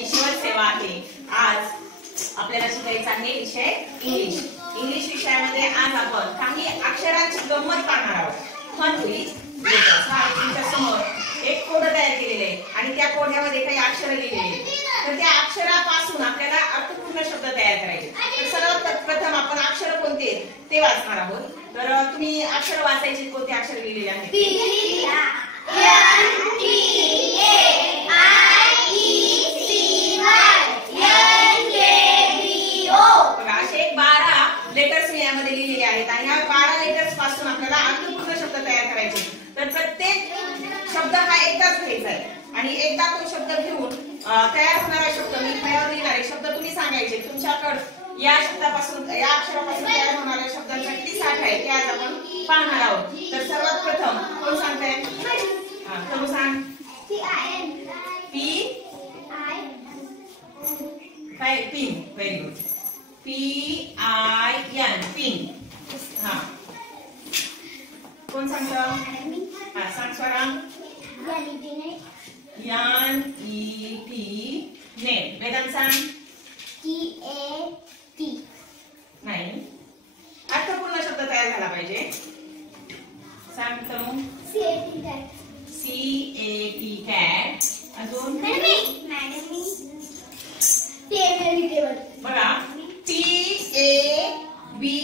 ईश्वर सेवा आहे. आज आपल्याला शिकायचा आहे विषय इंग्लिश. इंग्लिश विषयामध्ये आज आपण काही अक्षरांची गंमत पाहणार आहोत. Fun with letters. तुमच्या समोर एक कोड तयार केलेले आहे आणि त्या कोड्यामध्ये काही अक्षर लिहिलेले आहेत. तर त्या अक्षरापासून आपल्याला अर्थपूर्ण शब्द तयार करायचे. तर सर्वात प्रथम आपण अक्षर कोणते ते वाचणार आहोत. तर तुम्ही अक्षर वाचायचे. कोणते अक्षर लिहिलेले आहेत? असे 12 लेटर्स यामध्ये लिहिलेले आहेत आणि या 12 लेटर्स पासून आपल्याला अर्थपूर्ण शब्द तयार करायचे. तर प्रत्येक शब्द हा एकदाच घ्यायचा आहे आणि एकदा तो शब्द घेऊन तयार होणारा शब्द मी फळ्यावर लिहिणारे शब्द तुम्ही सांगायचे. तुमच्याकडे या शब्दापासून या अक्षरापासून तयार होणाऱ्या शब्दांचा किती साठा आहे ते आज आपण पाहणार आहोत. तर सर्वात प्रथम कोण सांगताय? तनु सांग. काय? Pin. Very good. PIN pin. हा कोण सांगतं? हा सांग स्वरा. NET net. वेदांत सांग. TAT नाही. अर्थपूर्ण शब्द तयार झाला पाहिजे. सांग तनु. CAT cat. अजून बघा TABLE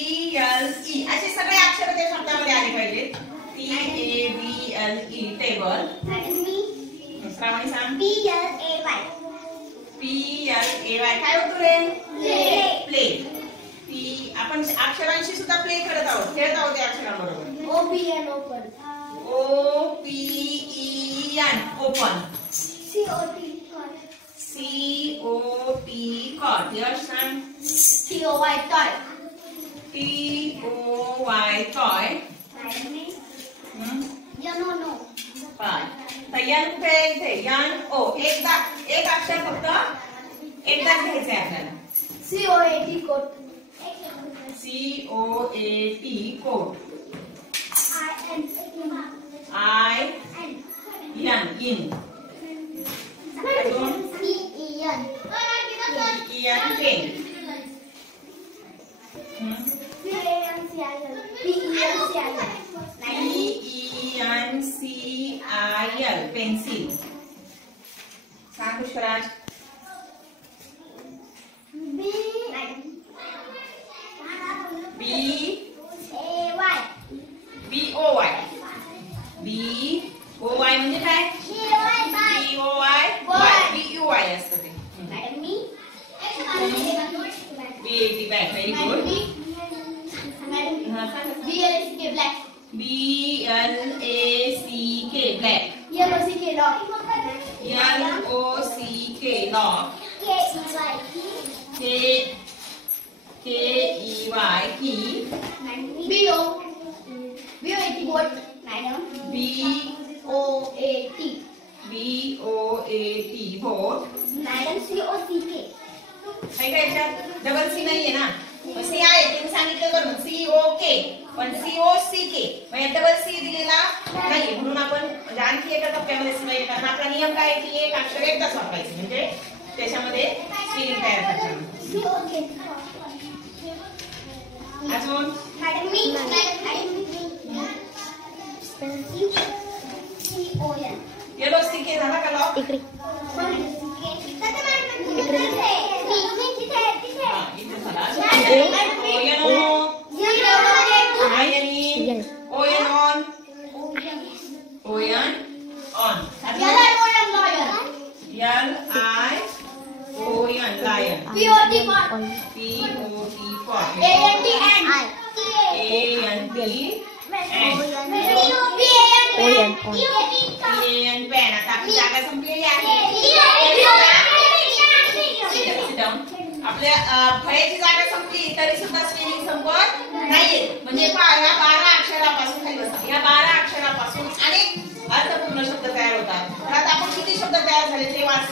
असे सगळे अक्षर त्या शब्दामध्ये आले पाहिजेत. TABLE table. श्रावणी सांग. PLAY काय होतो रे? प्ले. आपण अक्षरांशी सुद्धा प्ले करत आहोत, खेळत आहोत त्या अक्षरांबरोबर. OPEN open. COT cot. Yash सांग. TOY toy. टॉय. यन पे इथे NO एक अक्षर फक्त एकदाच घ्यायचंय आपल्याला. COAT coat. IN PEN pen. PENCIL pencil. सांग पुष्कराज. BOY म्हणजे काय? BUY असतं ते. BAT bat. Very good. BLACK black. LOCK lock. KEY key. BOAT boat. Boat. Double C नाहीये ना. सी आहे तुम्ही सांगितलं बरं. COK पण COCK म्हणजे डबल सी दिलेला नाही म्हणून आपण म्हणजे आणखी एका टप्प्यामध्ये सिलेक्ट. कारण आपला नियम काय आहे की एक अक्षर एकदाच वापरायचं म्हणजे त्याच्यामध्ये स्पेलिंग तयार करतात. अजून LOCK झाला का लॉक? आपल्या फळ्याची जागा संपली तरी सुद्धा स्पेलिंग संपत नाहीये. म्हणजे या 12 अक्षरापासून या 12 अक्षरापासून अनेक अर्थपूर्ण शब्द तयार होतात. तर आता आपण किती शब्द तयार झाले ते वाच.